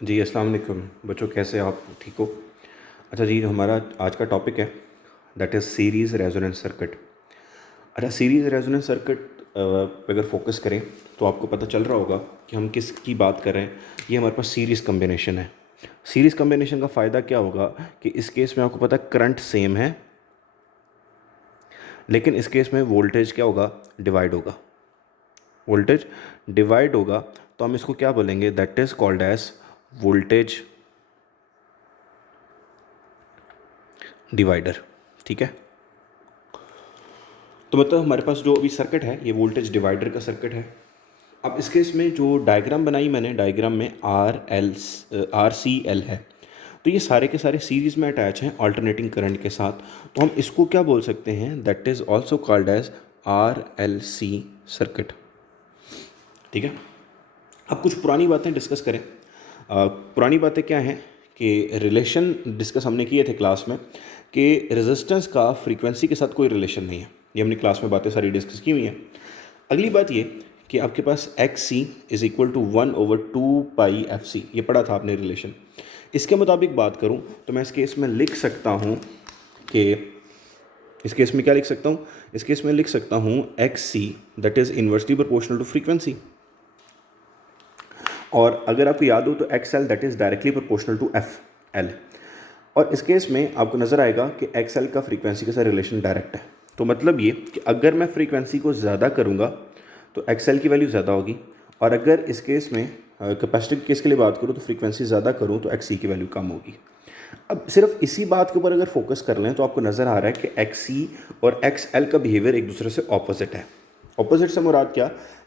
जी अस्सलाम वालेकुम बच्चों, कैसे आप? ठीक हो? अच्छा जी, जो हमारा आज का टॉपिक है that is series resonance circuit. अच्छा, सीरीज़ रेजोनेंस सर्किट पे अगर फोकस करें तो आपको पता चल रहा होगा कि हम किस की बात कर रहे हैं। ये हमारे पास सीरीज़ कम्बिनेशन है। सीरीज़ कम्बिनेशन का फ़ायदा क्या होगा कि इस केस में आपको पता है करंट सेम है, लेकिन इस केस में वोल्टेज क्या होगा, डिवाइड होगा। वोल्टेज डिवाइड होगा तो हम इसको क्या बोलेंगे, that is called as voltage divider. ठीक है, तो मतलब हमारे पास जो अभी सर्किट है ये वोल्टेज डिवाइडर का सर्किट है। अब इस केस में जो डायग्राम बनाई मैंने, डायग्राम में RC L है, तो ये सारे के सारे सीरीज़ में अटैच हैं अल्टरनेटिंग करंट के साथ। तो हम इसको क्या बोल सकते हैं, that is also called as RLC circuit. ठीक है, अब कुछ पुरानी बातें डिस्कस करें। पुरानी बातें क्या हैं कि रिलेशन डिस्कस हमने किए थे क्लास में कि रेजिस्टेंस का फ्रीक्वेंसी के साथ कोई रिलेशन नहीं है। ये हमने क्लास में बातें सारी डिस्कस की हुई हैं। अगली बात ये कि आपके पास XC is equal to 1/2πfc, ये पढ़ा था आपने रिलेशन। इसके मुताबिक बात करूं तो मैं इस केस में लिख सकता हूं कि इस केस में क्या लिख सकता हूं, इस केस में लिख सकता हूं XC that is inversely proportional to frequency. और अगर आपको याद हो तो XL that is directly proportional to FL। और इस केस में आपको नज़र आएगा कि XL का फ्रीक्वेंसी के साथ रिलेशन डायरेक्ट है। तो मतलब ये कि अगर मैं फ्रीक्वेंसी को ज़्यादा करूँगा तो XL की वैल्यू ज़्यादा होगी, और अगर इस केस में कैपेसिटर के केस के लिए बात करूँ तो फ्रीक्वेंसी ज़्यादा करूँ तो XC की वैल्यू कम होगी। अब सिर्फ इसी बात के ऊपर अगर फोकस कर लें तो आपको नज़र आ रहा है कि XC और XL का बिहेवियर एक दूसरे से ऑपोजिट है। ऑपोजिट से मुराद क्या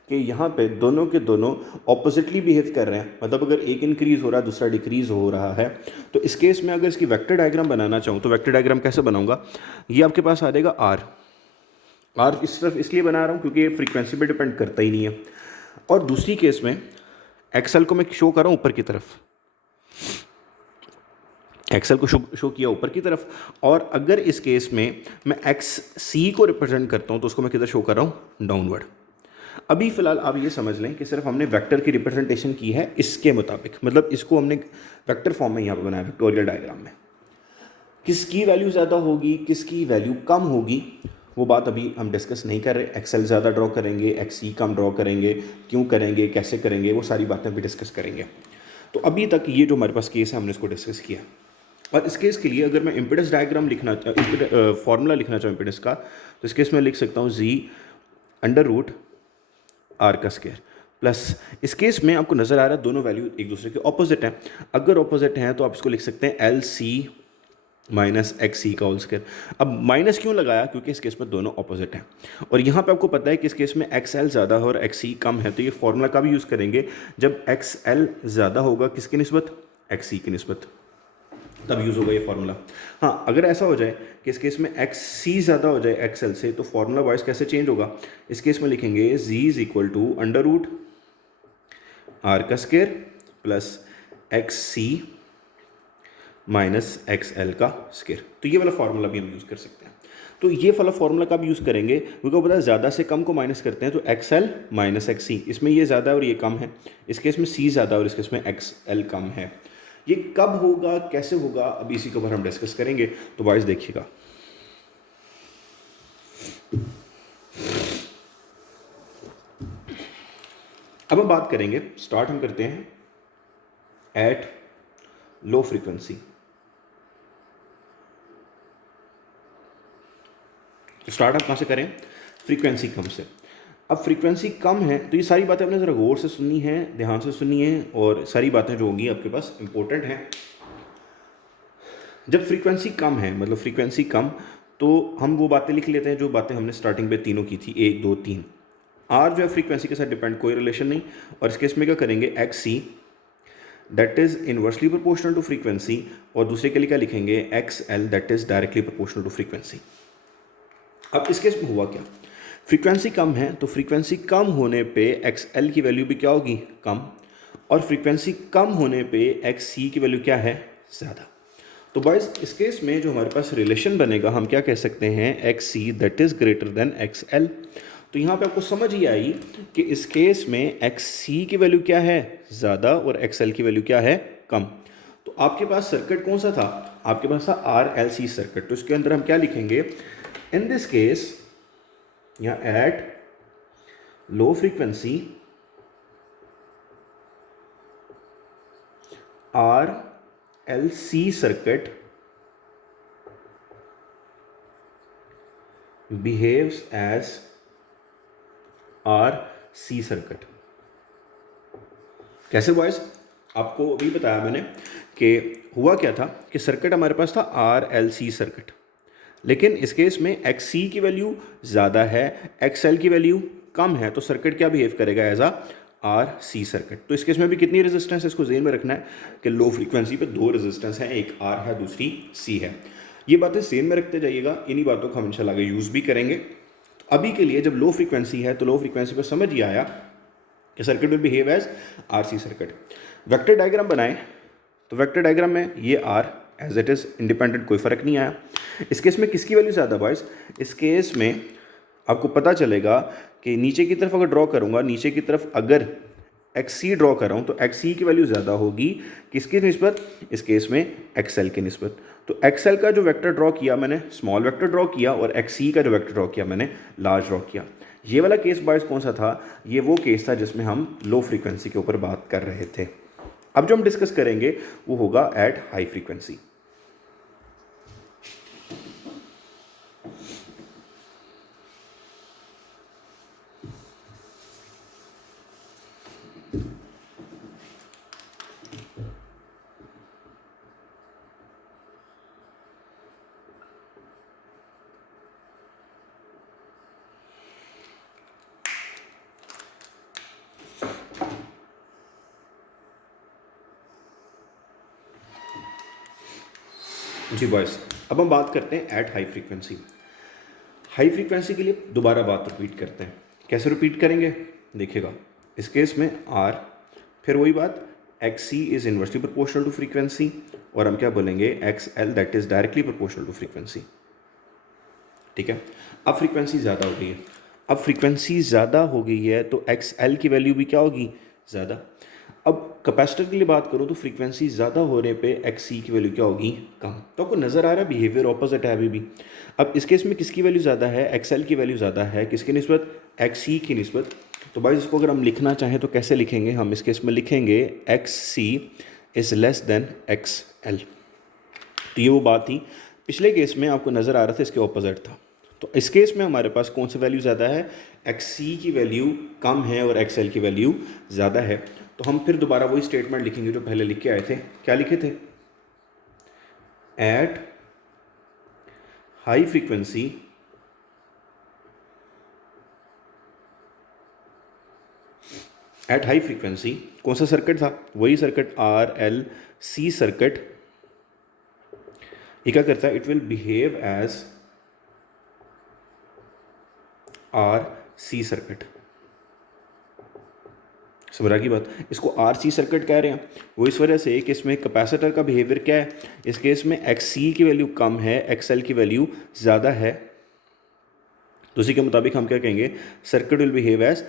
कि यहाँ पे दोनों के दोनों ऑपोजिटली बिहेव कर रहे हैं। मतलब अगर एक इंक्रीज़ हो रहा है दूसरा डिक्रीज़ हो रहा है, तो इस केस में अगर इसकी वेक्टर डायग्राम बनाना चाहूँ तो वेक्टर डायग्राम कैसे बनाऊंगा, ये आपके पास आ जाएगा आर इस तरफ इसलिए बना रहा हूँ क्योंकि ये फ्रीक्वेंसी पे डिपेंड करता ही नहीं है। और दूसरी केस में एक्सएल को मैं शो कर रहा हूँ ऊपर की तरफ, एक्सएल को शो किया ऊपर की तरफ। और अगर इस केस में मैं एक्स सी को रिप्रेजेंट करता हूँ तो उसको मैं किधर शो कर रहा हूँ, डाउनवर्ड। अभी फिलहाल आप ये समझ लें कि सिर्फ हमने वेक्टर की रिप्रेजेंटेशन की है इसके मुताबिक, मतलब इसको हमने वेक्टर फॉर्म में यहाँ पर बनाया वेक्टोरियल डायग्राम में। किसकी वैल्यू ज़्यादा होगी किसकी वैल्यू कम होगी वो बात अभी हम डिस्कस नहीं कर रहे। एक्सएल ज़्यादा ड्रॉ करेंगे, एक्ससी कम ड्रॉ करेंगे, क्यों करेंगे, कैसे करेंगे, वो सारी बातें अभी डिस्कस करेंगे। तो अभी तक ये जो हमारे पास केस है हमने इसको डिस्कस किया। और इस केस के लिए अगर मैं इम्पीडेंस डायग्राम लिखना फॉर्मूला लिखना चाहूँ इम्पीडेंस का, तो इस केस में लिख सकता हूँ Z√R का स्क्वायर प्लस, इस केस में आपको नज़र आ रहा है दोनों वैल्यू एक दूसरे के ऑपोजिट हैं। अगर ऑपोजिट हैं तो आप इसको लिख सकते हैं LC माइनस XC का होल स्क्वायर। अब माइनस क्यों लगाया, क्योंकि इस केस में दोनों ऑपोजिट हैं। और यहाँ पे आपको पता है कि इस केस में XL ज़्यादा है और XC कम है, तो ये फॉर्मूला का भी यूज़ करेंगे जब XL ज़्यादा होगा किसकी निस्बत, XC की निस्बत, तब यूज़ होगा ये फार्मूला। हाँ, अगर ऐसा हो जाए कि इस केस में XC ज़्यादा हो जाए XL से, तो फार्मूला वाइज कैसे चेंज होगा, इस केस में लिखेंगे Z is equal to √R का square plus XC minus XL का स्क्वायर। तो ये वाला फार्मूला भी हम यूज़ कर सकते हैं। तो ये वाला फार्मूला का भी यूज़ करेंगे क्योंकि पता है ज़्यादा से कम को माइनस करते हैं तो XL माइनस XC, इसमें ये ज़्यादा है और ये कम है, इस केस में C ज़्यादा और इस केस में XL कम है। ये कब होगा कैसे होगा अब इसी के ऊपर हम डिस्कस करेंगे। तो वाइज देखिएगा, अब हम बात करेंगे, स्टार्ट हम करते हैं एट लो फ्रीक्वेंसी। स्टार्ट आप कहाँ से करें, फ्रीक्वेंसी कम से। अब फ्रीक्वेंसी कम है तो ये सारी बातें आपने ज़रा गौर से सुननी है, ध्यान से सुननी है, और सारी बातें जो होंगी आपके पास इंपॉर्टेंट हैं। जब फ्रीक्वेंसी कम है, मतलब फ्रीक्वेंसी कम, तो हम वो बातें लिख लेते हैं जो बातें हमने स्टार्टिंग में तीनों की थी, 1 2 3। आर जो है फ्रीक्वेंसी के साथ डिपेंड, कोई रिलेशन नहीं। और इस केस में क्या करेंगे, XC that is inversely proportional to frequency, और दूसरे के लिए क्या लिखेंगे, XL that is directly proportional to frequency. अब इस केस में हुआ क्या, फ्रीक्वेंसी कम है तो फ्रीक्वेंसी कम होने पे XL की वैल्यू भी क्या होगी, कम, और फ्रीक्वेंसी कम होने पे XC की वैल्यू क्या है, ज़्यादा। तो बॉयज़ इस केस में जो हमारे पास रिलेशन बनेगा हम क्या कह सकते हैं, XC that is greater than XL। तो यहाँ पे आपको समझ ही आई कि इस केस में XC की वैल्यू क्या है, ज़्यादा, और XL की वैल्यू क्या है, कम। तो आपके पास सर्किट कौन सा था, आपके पास था RLC सर्किट। तो इसके अंदर हम क्या लिखेंगे, इन दिस केस या at low frequency RLC circuit behaves as RC circuit। कैसे बॉयज, आपको अभी बताया मैंने कि हुआ क्या था कि सर्किट हमारे पास था RLC सर्किट, लेकिन इस केस में XC की वैल्यू ज़्यादा है, XL की वैल्यू कम है, तो सर्किट क्या बिहेव करेगा एज RC सर्किट। तो इस केस में भी कितनी रेजिस्टेंस है, इसको ज़हन में रखना है कि लो फ्रीक्वेंसी पे दो रेजिस्टेंस हैं, एक R है दूसरी C है। ये बातें ज़हन में रखते जाइएगा, इन्हीं बातों को हम इंशाल्लाह आगे यूज़ भी करेंगे। अभी के लिए जब लो फ्रीक्वेंसी है तो लो फ्रीक्वेंसी पर समझ ही आया कि circuit will behave as RC circuit. Vector diagram बनाएं तो वेक्टर डायग्राम में ये R as it is independent, कोई फ़र्क नहीं आया। इस केस में किसकी वैल्यू ज़्यादा बॉयज़, इस केस में आपको पता चलेगा कि नीचे की तरफ अगर ड्रॉ करूँगा, नीचे की तरफ अगर XC ड्रॉ कर रहा हूँ तो XC की वैल्यू ज़्यादा होगी किसकी निस्बत, इस केस में XL की निस्बत। तो XL का जो वेक्टर ड्रॉ किया मैंने स्मॉल वेक्टर ड्रॉ किया, और XC का जो वेक्टर ड्रॉ किया मैंने लार्ज ड्रॉ किया। ये वाला केस बॉयज़ कौन सा था, ये वो केस था जिसमें हम लो फ्रीक्वेंसी के ऊपर बात कर रहे थे। अब जो हम डिस्कस करेंगे वो होगा एट हाई फ्रीक्वेंसी। जी बॉयज़, अब हम बात करते हैं at high frequency. High frequency के लिए दोबारा बात रिपीट करते हैं। कैसे रिपीट करेंगे, देखिएगा इस केस में R, फिर वही बात XC is inversely proportional to frequency, और हम क्या बोलेंगे XL that is directly proportional to frequency. ठीक है, अब फ्रीक्वेंसी ज़्यादा हो गई है, अब फ्रीक्वेंसी ज़्यादा हो गई है तो XL की वैल्यू भी क्या होगी, ज़्यादा। अब कैपेसिटर के लिए बात करूँ तो फ्रीक्वेंसी ज़्यादा होने पे XC की वैल्यू क्या होगी, कम। तो आपको नज़र आ रहा है बिहेवियर ऑपोजिट है अभी भी। अब इस केस में किसकी वैल्यू ज़्यादा है, XL की वैल्यू ज़्यादा है, किसकी निस्बत, XC की निस्बत। तो भाई इसको अगर हम लिखना चाहें तो कैसे लिखेंगे, हम इस केस में लिखेंगे XC is less than XL। तो ये वो बात थी, पिछले केस में आपको नज़र आ रहा था इसके ऑपोजिट था। तो इस केस में हमारे पास कौन सी वैल्यू ज़्यादा है, XC की वैल्यू कम है और XL की वैल्यू ज़्यादा है। तो हम फिर दोबारा वही स्टेटमेंट लिखेंगे जो पहले लिख के आए थे। क्या लिखे थे, eight high frequency eight high frequency कौन सा सर्किट था, वही सर्किट RLC सर्किट। ये क्या करता है, it will behave as RC circuit. समझा की बात, इसको RC सर्किट कह रहे हैं। वो इस वजह से कि इसमें कैपेसिटर का बिहेवियर क्या है, इस केस में XC की वैल्यू कम है, XL की वैल्यू ज़्यादा है। तो उसी के मुताबिक हम क्या कहेंगे, circuit will behave as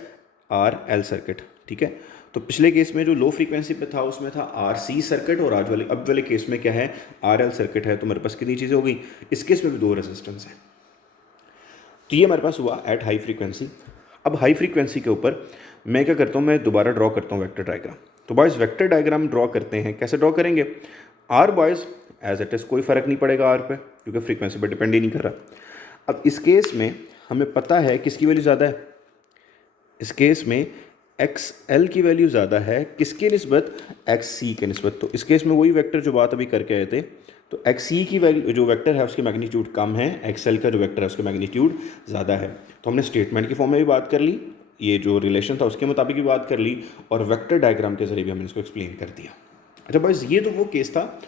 RL circuit. ठीक है, तो पिछले केस में जो लो फ्रीक्वेंसी पे था उसमें था RC सर्किट, और आज वाले अब वाले केस में क्या है, RL सर्किट है। तो हमारे पास कितनी चीज़ें हो गई, इस केस में भी दो रेजिस्टेंस है। तो ये हमारे पास हुआ एट हाई फ्रीक्वेंसी। अब हाई फ्रीक्वेंसी के ऊपर मैं क्या करता हूँ, मैं दोबारा ड्रॉ करता हूँ वेक्टर डायग्राम। तो बॉयज़ वेक्टर डायग्राम ड्रॉ करते हैं, कैसे ड्रॉ करेंगे, R boys as it is कोई फ़र्क नहीं पड़ेगा R पे, क्योंकि फ्रीक्वेंसी पर डिपेंड ही नहीं कर रहा। अब इस केस में हमें पता है किसकी वैल्यू ज़्यादा है, इस केस में XL की वैल्यू ज़्यादा है, किसकी निस्बत, XC के निस्बत। तो इस केस में वही वेक्टर जो बात अभी करके आए थे, तो XC की वैल्यू जो वेक्टर है उसकी मैग्नीट्यूड कम है, XL का जो वेक्टर है उसकी मैग्नीट्यूड ज़्यादा है। तो हमने स्टेटमेंट की फॉर्म में भी बात कर ली, ये जो रिलेशन था उसके मुताबिक भी बात कर ली, और वेक्टर डायग्राम के जरिए भी हमने इसको एक्सप्लेन कर दिया। अच्छा बॉयज़, ये तो वो केस था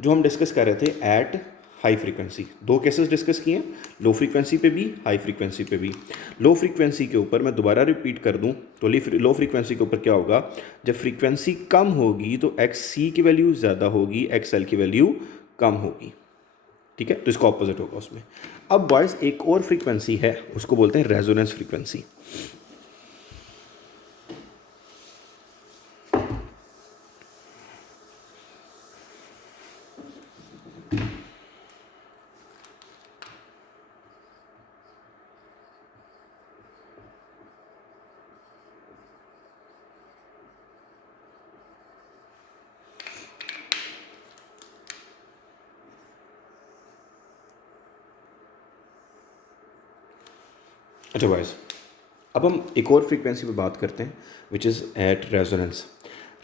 जो हम डिस्कस कर रहे थे एट हाई फ्रीक्वेंसी। दो केसेस डिस्कस किए, लो फ्रीक्वेंसी पे भी, हाई फ्रीक्वेंसी पे भी। लो फ्रीक्वेंसी के ऊपर मैं दोबारा रिपीट कर दूं तो लो फ्रीक्वेंसी के ऊपर क्या होगा, जब फ्रीक्वेंसी कम होगी तो XC की वैल्यू ज़्यादा होगी, XL की वैल्यू कम होगी। ठीक है, तो इसका ऑपोजिट होगा उसमें। अब बॉयज़ एक और फ्रीक्वेंसी है, उसको बोलते हैं रेजोनेंस फ्रीक्वेंसी। अच्छा बॉयज़, अब हम एक और फ्रीक्वेंसी पे बात करते हैं which is at resonance.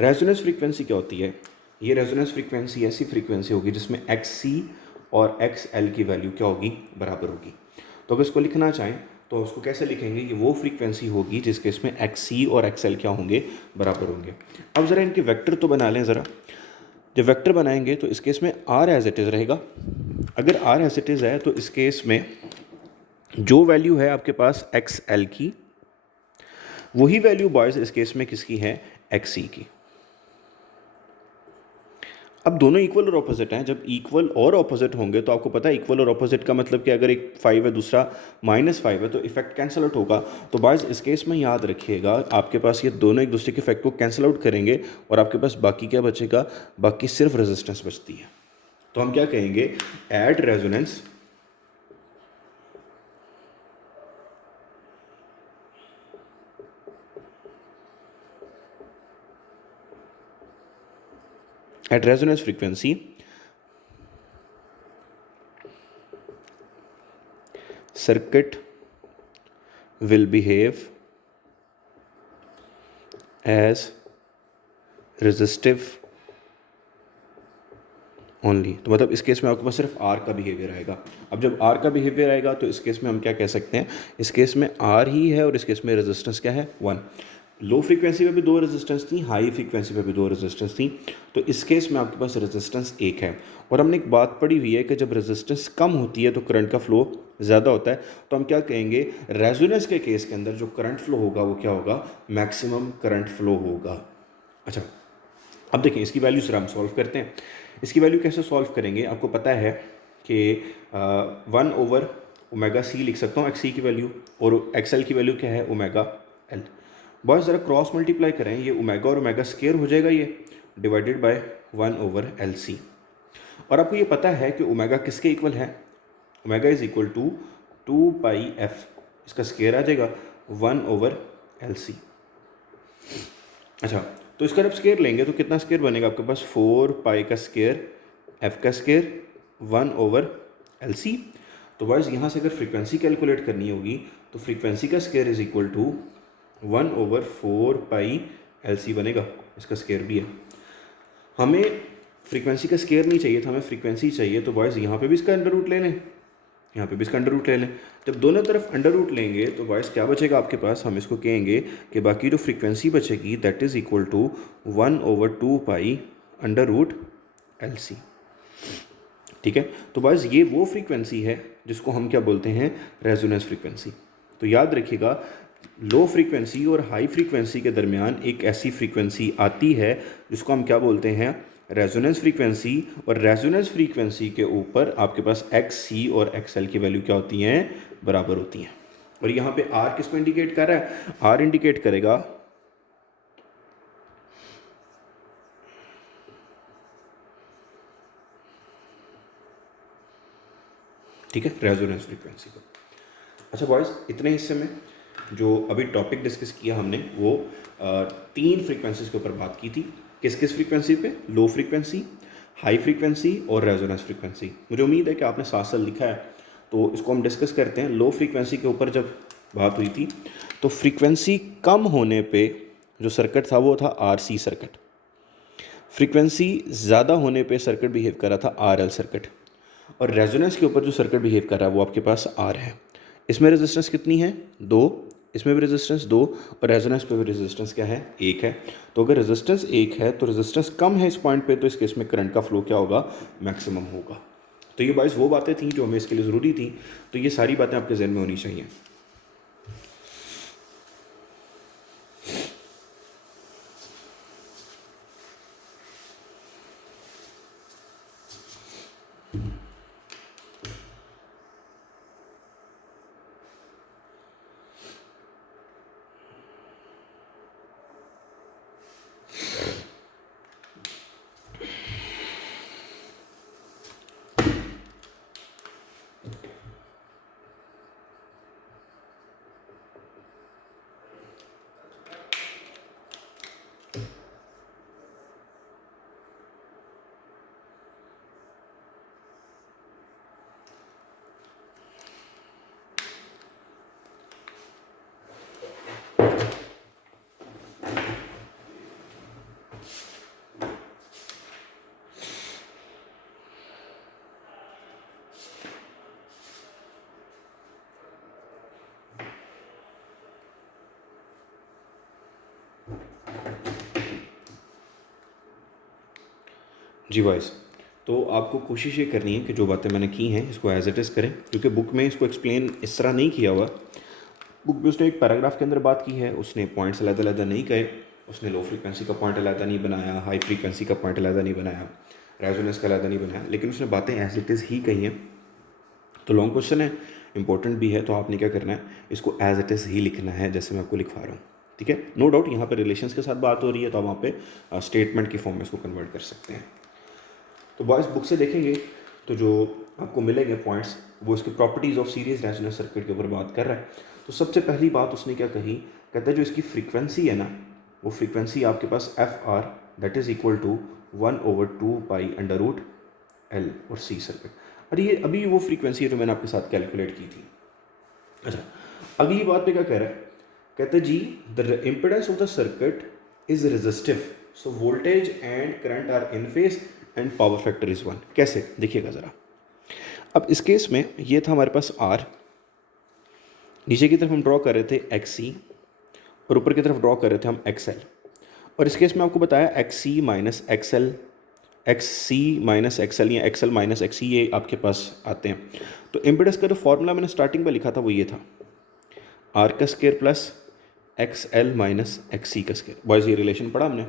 Resonance frequency क्या होती है? ये रेजोनेंस फ्रीक्वेंसी ऐसी फ्रीक्वेंसी होगी जिसमें एक्स सी और एक्स एल की वैल्यू क्या होगी? बराबर होगी। तो अगर इसको लिखना चाहें तो उसको कैसे लिखेंगे? ये वो फ्रीक्वेंसी होगी जिसके इसमें एक्स सी और एक्स एल क्या होंगे? बराबर होंगे। अब ज़रा इनके वेक्टर तो बना लें ज़रा। जब वेक्टर बनाएंगे तो इस केस में आर एज इट इज़ रहेगा। अगर आर एज इट इज़ है तो इस केस में जो वैल्यू है आपके पास एक्स एल की, वही वैल्यू बॉयज़ इस केस में किसकी है? एक्स सी की। अब दोनों इक्वल और ऑपोजिट हैं। जब इक्वल और ऑपोजिट होंगे तो आपको पता है इक्वल और ऑपोजिट का मतलब कि अगर एक 5 है दूसरा -5 है तो इफेक्ट कैंसिल आउट होगा। तो बॉयज़ इस केस में याद रखिएगा आपके पास ये दोनों एक दूसरे के इफेक्ट को कैंसिल आउट करेंगे और आपके पास बाकी क्या बचेगा? बाकी सिर्फ रेजिस्टेंस बचती है। तो हम क्या कहेंगे? At resonance at resonance frequency circuit will behave as resistive only. तो मतलब इस केस में आपके पास सिर्फ आर का बिहेवियर आएगा। अब जब आर का बिहेवियर आएगा तो इस केस में हम क्या कह सकते हैं? इस केस में आर ही है और इस केस में रेजिस्टेंस क्या है? 1। लो फ्रीक्वेंसी पे भी 2 रेजिस्टेंस थी, हाई फ्रीक्वेंसी पे भी 2 रेजिस्टेंस थी। तो इस केस में आपके पास रेजिस्टेंस 1 है। और हमने एक बात पढ़ी हुई है कि जब रेजिस्टेंस कम होती है तो करंट का फ्लो ज़्यादा होता है। तो हम क्या कहेंगे? रेजोनेंस के केस के अंदर जो करंट फ्लो होगा वो क्या होगा? मैक्सिमम करंट फ्लो होगा। अच्छा, अब देखिए इसकी वैल्यू सर हम सॉल्व करते हैं। इसकी वैल्यू कैसे सॉल्व करेंगे? आपको पता है कि 1/ओमेगा c लिख सकता हूँ एक्स सी की वैल्यू, और एक्स एल की वैल्यू क्या है? Omega L. बहुत ज़रा क्रॉस मल्टीप्लाई करें, ये ओमेगा और ओमेगा स्क्वायर हो जाएगा ये, डिवाइडेड बाय 1/LC। और आपको ये पता है कि ओमेगा किसके इक्वल है? Omega is equal to 2πf, इसका स्क्वायर आ जाएगा 1/LC। अच्छा, तो इसका जब स्क्वायर लेंगे तो कितना स्क्वायर बनेगा आपके पास? 4π का स्क्वायर, f का स्क्वायर, 1/LC। तो बॉयज़ यहाँ से अगर फ्रीक्वेंसी कैलकुलेट करनी होगी तो फ्रीक्वेंसी का square is equal to 1/4πLC बनेगा। इसका स्क्वायर भी है। हमें फ्रीक्वेंसी का स्क्वायर नहीं चाहिए था, हमें फ्रीक्वेंसी चाहिए। तो बॉयज़ यहाँ पे भी इसका अंडर रूट ले लें, यहाँ पे भी इसका अंडर रूट ले लें। जब दोनों तरफ अंडर रूट लेंगे तो बॉयज़ क्या बचेगा आपके पास? हम इसको कहेंगे कि बाकी जो फ्रीक्वेंसी बचेगी that is equal to 1/2π√LC। ठीक है, तो बॉयज़ ये वो फ्रीक्वेंसी है जिसको हम क्या बोलते हैं? Resonance frequency. तो याद रखिएगा लो फ्रीक्वेंसी और हाई फ्रीक्वेंसी के दरमियान एक ऐसी फ्रीक्वेंसी आती है जिसको हम क्या बोलते हैं? Resonance frequency. और रेजोनेंस फ्रीक्वेंसी के ऊपर आपके पास एक्स सी और एक्स एल की वैल्यू क्या होती हैं? बराबर होती हैं। और यहाँ पे आर किसको इंडिकेट कर रहा है? आर इंडिकेट करेगा ठीक है, रेजोनेंस फ्रीक्वेंसी को। अच्छा बॉयज़, इतने हिस्से में जो अभी टॉपिक डिस्कस किया हमने वो 3 फ्रीक्वेंसीज के ऊपर बात की थी। किस किस फ्रीक्वेंसी पे? लो फ्रीक्वेंसी, हाई फ्रीक्वेंसी और रेजोनेंस फ्रीक्वेंसी। मुझे उम्मीद है कि आपने साथ साथ लिखा है, तो इसको हम डिस्कस करते हैं। लो फ्रीक्वेंसी के ऊपर जब बात हुई थी तो फ्रीक्वेंसी कम होने पे जो सर्किट था वो था RC सर्किट। फ्रीक्वेंसी ज़्यादा होने पे सर्किट बिहेव कर रहा था RL सर्किट। और रेजोनेंस के ऊपर जो सर्किट बिहेव कर रहा है वो आपके पास R है। इसमें रेजिस्टेंस कितनी है? 2। इसमें भी रेजिस्टेंस 2 और रेजोनेंस पे भी रेजिस्टेंस क्या है? 1 है। तो अगर रेजिस्टेंस 1 है तो रेजिस्टेंस कम है इस पॉइंट पे, तो इस केस में करंट का फ्लो क्या होगा? मैक्सिमम होगा। तो ये बॉयज़ वो बातें थी जो हमें इसके लिए ज़रूरी थी। तो ये सारी बातें आपके जहन में होनी चाहिए। जी वॉइस, तो आपको कोशिश ये करनी है कि जो बातें मैंने की हैं इसको एज इट इज़ करें, क्योंकि बुक में इसको एक्सप्लेन इस तरह नहीं किया हुआ। बुक में उसने एक पैराग्राफ के अंदर बात की है, उसने पॉइंट्स अलग-अलग नहीं कहे, उसने लो फ्रीक्वेंसी का पॉइंट अलग नहीं बनाया, हाई फ्रीक्वेंसी का पॉइंट अलग नहीं बनाया, रेजोनेंस का अलग नहीं बनाया, लेकिन उसने बातें एज इट इज़ ही कही हैं। तो लॉन्ग क्वेश्चन है, इंपॉर्टेंट भी है, तो आपने क्या करना है, इसको एज इट इज़ ही लिखना है जैसे मैं आपको लिखवा रहा हूँ। ठीक है, नो डाउट यहाँ पे रिलेशंस के साथ बात हो रही है, तो आप वहाँ पे स्टेटमेंट की फॉर्म में इसको कन्वर्ट कर सकते हैं। तो बॉयज़ बुक से देखेंगे तो जो आपको मिलेंगे पॉइंट्स, वो इसके properties of series resonance circuit के ऊपर बात कर रहा है। तो सबसे पहली बात उसने क्या कही, कहता है जो इसकी फ्रीक्वेंसी है ना, वो फ्रीक्वेंसी आपके पास F R that is equal to 1/2 pi under root L और सी सर्किट। अरे ये अभी वो फ्रीक्वेंसी है जो मैंने आपके साथ कैलकुलेट की थी। अच्छा, अगली बात पे क्या कह रहा है, कहते हैं जी the impedance of the circuit is resistive, so voltage and current are in phase and power factor is 1। कैसे, देखिएगा ज़रा। अब इस केस में ये था हमारे पास R, नीचे की तरफ हम ड्रॉ कर रहे थे XC और ऊपर की तरफ ड्रॉ कर रहे थे हम XL। और इस केस में आपको बताया XC minus XL, XC minus XL या XL माइनस XC ये आपके पास आते हैं। तो इम्पिडेंस का जो फॉर्मूला मैंने स्टार्टिंग में लिखा था वो ये था, R का square plus XL minus XC का स्क्वायर। बॉयज़ ये रिलेशन पढ़ा हमने।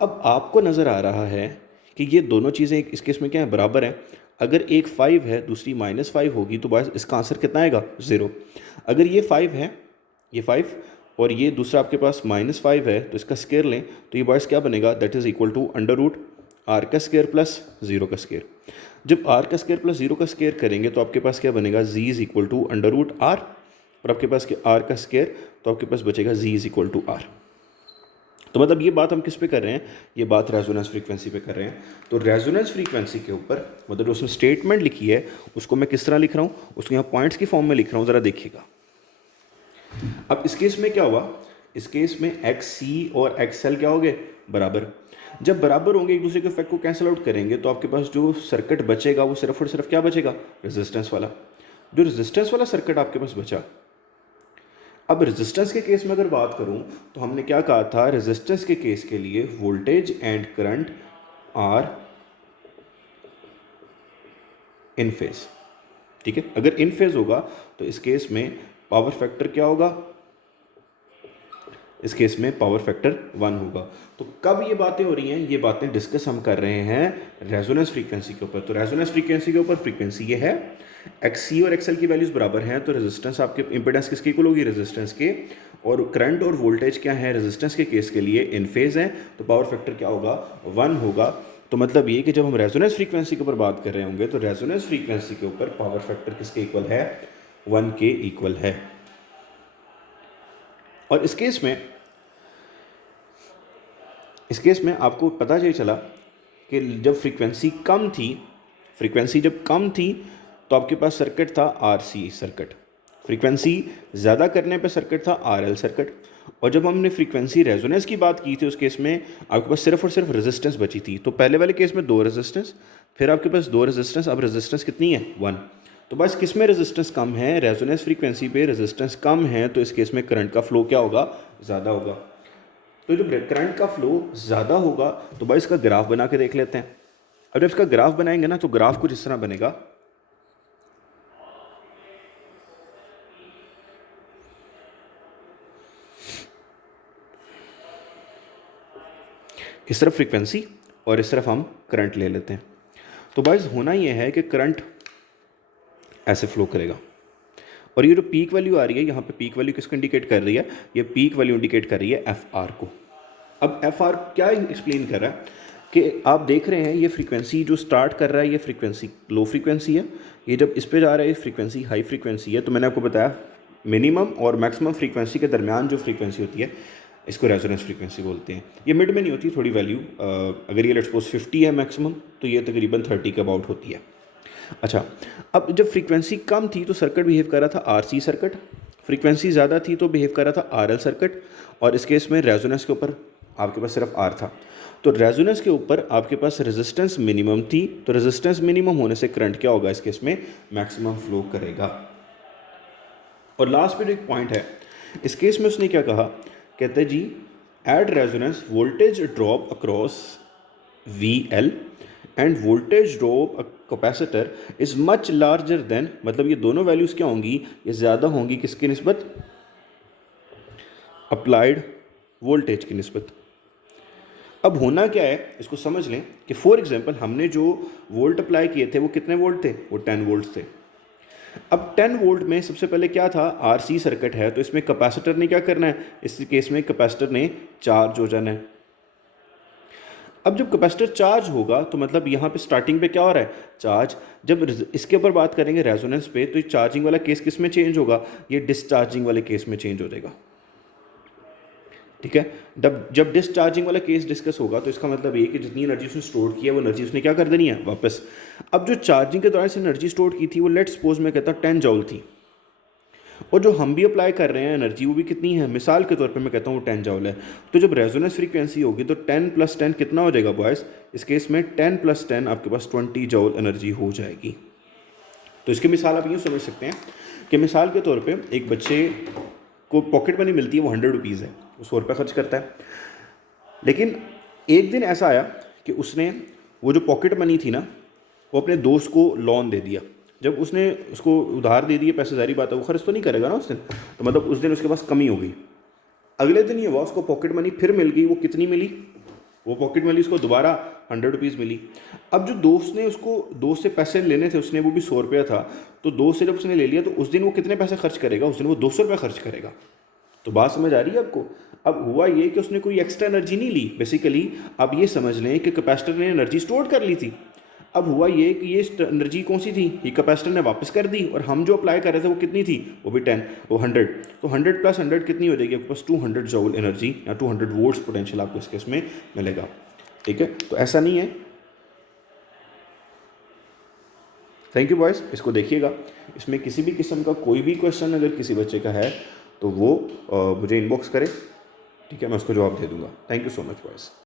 अब आपको नज़र आ रहा है कि ये दोनों चीज़ें इस केस में क्या है, बराबर हैं। अगर एक 5 है दूसरी -5 होगी तो बॉयज़ इसका आंसर कितना आएगा, 0। अगर ये 5 है, ये 5 और ये दूसरा आपके पास -5 है, तो इसका स्क्वायर लें तो ये बॉयज़ क्या बनेगा, that is equal to under root R का स्क्वायर प्लस 0 का स्क्वायर। जब R का स्क्वायर प्लस 0 का स्क्वायर करेंगे तो आपके पास क्या बनेगा, Z is equal to under root R, और आपके पास R का स्क्वायर, तो आपके पास बचेगा Z is equal to R। तो मतलब ये बात हम किस पे कर रहे हैं, ये बात रेजोनेंस फ्रीक्वेंसी पे कर रहे हैं। तो रेजोनेंस फ्रीक्वेंसी के ऊपर मतलब जो उसने स्टेटमेंट लिखी है उसको मैं किस तरह लिख रहा हूँ, उसको यहाँ पॉइंट्स की फॉर्म में लिख रहा हूँ, ज़रा देखिएगा। अब इस केस में क्या हुआ, इस केस में XC और XL क्या हो गए, बराबर। जब बराबर होंगे एक दूसरे के इफेक्ट को कैंसिल आउट करेंगे तो आपके पास जो सर्किट बचेगा वो सिर्फ और सिर्फ क्या बचेगा, रेजिस्टेंस वाला। जो रेजिस्टेंस वाला सर्किट आपके पास बचा, अब रेजिस्टेंस के केस में अगर बात करूं तो हमने क्या कहा था, रेजिस्टेंस के केस के लिए voltage and current are in phase. ठीक है, अगर इन फेज होगा तो इस केस में पावर फैक्टर क्या होगा, इस केस में पावर फैक्टर 1 होगा। तो कब ये बातें हो रही हैं, ये बातें डिस्कस हम कर रहे हैं रेजोनेंस फ्रीक्वेंसी के ऊपर। तो रेजोनेंस फ्रीक्वेंसी के ऊपर फ्रीक्वेंसी ये है, XC और XL की वैल्यूज बराबर हैं, तो रेजिस्टेंस आपके इंपेडेंस किसके इक्वल होगी, रेजिस्टेंस के। और करंट और वोल्टेज क्या है, रेजिस्टेंस के केस के लिए इन फेज है, तो पावर फैक्टर क्या होगा, 1 होगा। तो मतलब ये कि जब हम रेजोनेंस फ्रीक्वेंसी के ऊपर बात कर रहे होंगे तो रेजोनेंस फ्रीक्वेंसी के ऊपर पावर फैक्टर किसके इक्वल है, 1 के इक्वल है। और इस केस में आपको पता ये चला कि जब फ्रीक्वेंसी जब कम थी तो आपके पास सर्किट था RC सर्किट, फ्रीक्वेंसी ज़्यादा करने पे सर्किट था RL सर्किट। और जब हमने फ्रीक्वेंसी रेजोनेंस की बात की थी उस केस में आपके पास सिर्फ और सिर्फ रेजिस्टेंस बची थी। तो पहले वाले केस में 2 रेजिस्टेंस, फिर आपके पास 2 रेजिस्टेंस, अब रेजिस्टेंस कितनी है, 1। तो बस किस में रेजिस्टेंस कम है, रेजोनेंस फ्रीक्वेंसी पे रेजिस्टेंस कम है, तो इस केस में करंट का फ्लो क्या होगा, ज़्यादा होगा। तो जब करंट का फ्लो ज़्यादा होगा तो भाई इसका ग्राफ बना के देख लेते हैं। अब जब इसका ग्राफ बनाएंगे ना तो ग्राफ कुछ इस तरह बनेगा, इस तरफ फ्रीक्वेंसी और इस तरफ हम करंट ले लेते हैं। तो भाई होना यह है कि करंट ऐसे फ्लो करेगा और ये जो पीक वैल्यू आ रही है यहाँ पे, पीक वैल्यू किसको इंडिकेट कर रही है, ये पीक वैल्यू इंडिकेट कर रही है FR को। अब FR क्या एक्सप्लेन कर रहा है कि आप देख रहे हैं ये फ्रीक्वेंसी जो स्टार्ट कर रहा है ये फ्रीक्वेंसी लो फ्रीक्वेंसी है, ये जब इस पे जा रहा है ये फ्रीक्वेंसी हाई फ्रीक्वेंसी है। तो मैंने आपको बताया मिनिमम और मैक्सिमम फ्रीक्वेंसी के दरमियान जो फ्रीक्वेंसी होती है इसको रेजोनेंस फ्रीक्वेंसी बोलते हैं। ये मिड में नहीं होती, थोड़ी वैल्यू अगर ये लेट्स सपोज 50 है मैक्सिमम तो ये तकरीबन 30 के अबाउट होती है। अच्छा, अब जब फ्रीक्वेंसी कम थी तो सर्किट बिहेव कर रहा था RC सर्किट, फ्रीक्वेंसी ज़्यादा थी तो बिहेव कर रहा था RL सर्किट, और इस केस में रेजोनेंस के ऊपर आपके पास सिर्फ R था। तो रेजोनेंस के ऊपर आपके पास रेजिस्टेंस मिनिमम थी, तो रेजिस्टेंस मिनिमम होने से करंट क्या होगा, इस केस में मैक्सिमम फ्लो करेगा। और लास्ट पे जो एक पॉइंट है इस केस में उसने क्या कहा, कहते हैं जी at resonance voltage drop across V L and voltage drop a capacitor is much larger than, मतलब ये दोनों वैल्यूज़ क्या होंगी, ये ज़्यादा होंगी किसकी निस्बत, अप्लाइड वोल्टेज की निस्बत। अब होना क्या है इसको समझ लें कि फॉर एग्जांपल हमने जो वोल्ट अप्लाई किए थे वो कितने वोल्ट थे, वो 10 वोल्ट थे। अब 10 वोल्ट में सबसे पहले क्या था, आरसी सर्किट है तो इसमें कैपेसिटर ने क्या करना है, इस केस में कैपेसिटर ने चार्ज हो जाना है। अब जब कैपेसिटर चार्ज होगा तो मतलब यहाँ पे स्टार्टिंग पे क्या हो रहा है, चार्ज। जब इसके ऊपर बात करेंगे रेजोनेंस पे, तो ये चार्जिंग वाला केस किस में चेंज होगा, ये डिस्चार्जिंग वाले केस में चेंज हो जाएगा। ठीक है, जब डिस्चार्जिंग वाला केस डिस्कस होगा तो इसका मतलब ये कि जितनी एनर्जी उसने स्टोर की है वो एनर्जी उसने क्या कर देनी है वापस। अब जो चार्जिंग के दौरान से एनर्जी स्टोर की थी वो लेट सपोज मैं कहता हूँ 10 जॉल थी, और जो हम भी अप्लाई कर रहे हैं एनर्जी वो भी कितनी है, मिसाल के तौर पे मैं कहता हूँ वो 10 जॉल है। तो जब रेजोनेंस फ्रीक्वेंसी होगी तो 10 + 10 कितना हो जाएगा बॉयज़, इस केस में 10 + 10 आपके पास 20 जॉल एनर्जी हो जाएगी। तो इसकी मिसाल आप यूँ समझ सकते हैं कि मिसाल के तौर पर एक बच्चे को पॉकेट मनी मिलती है, वो 100 रुपीज़ है, वो 100 रुपये खर्च करता है। लेकिन एक दिन ऐसा आया कि उसने वो जो पॉकेट मनी थी ना वो अपने दोस्त को लोन दे दिया। जब उसने उसको उधार दे दिए पैसे, जारी बात है वो खर्च तो नहीं करेगा ना उस दिन, तो मतलब उस दिन उसके पास कमी हो गई। अगले दिन ये हुआ उसको पॉकेट मनी फिर मिल गई, वो कितनी मिली, वो पॉकेट मनी उसको दोबारा 100 रुपीज़ मिली। अब जो दोस्त ने उसको दोस्त से पैसे लेने थे, उसने वो भी 100 रुपया था, तो दोस्त से जब उसने ले लिया तो उस दिन वो कितने पैसे खर्च करेगा, उस दिन वो 200 रुपये खर्च करेगा। तो बात समझ आ रही है आपको। अब हुआ ये कि उसने कोई एक्स्ट्रा एनर्जी नहीं ली बेसिकली। अब ये समझ लें कि कैपेसिटर ने एनर्जी स्टोर कर ली थी। अब हुआ ये कि ये एनर्जी कौन सी थी, ये कैपेसिटर ने वापस कर दी, और हम जो अप्लाई कर रहे थे वो कितनी थी, वो भी 10, वो 100। तो 100 + 100 कितनी हो जाएगी आपके पास, 200 जॉल एनर्जी या 200 वोल्ट्स पोटेंशियल आपको इस केस में मिलेगा। ठीक है, तो ऐसा नहीं है। थैंक यू बॉयज़, इसको देखिएगा। इसमें किसी भी किस्म का कोई भी क्वेश्चन अगर किसी बच्चे का है तो वो मुझे इनबॉक्स करे, ठीक है, मैं उसको जवाब दे दूंगा। Thank you so much boys.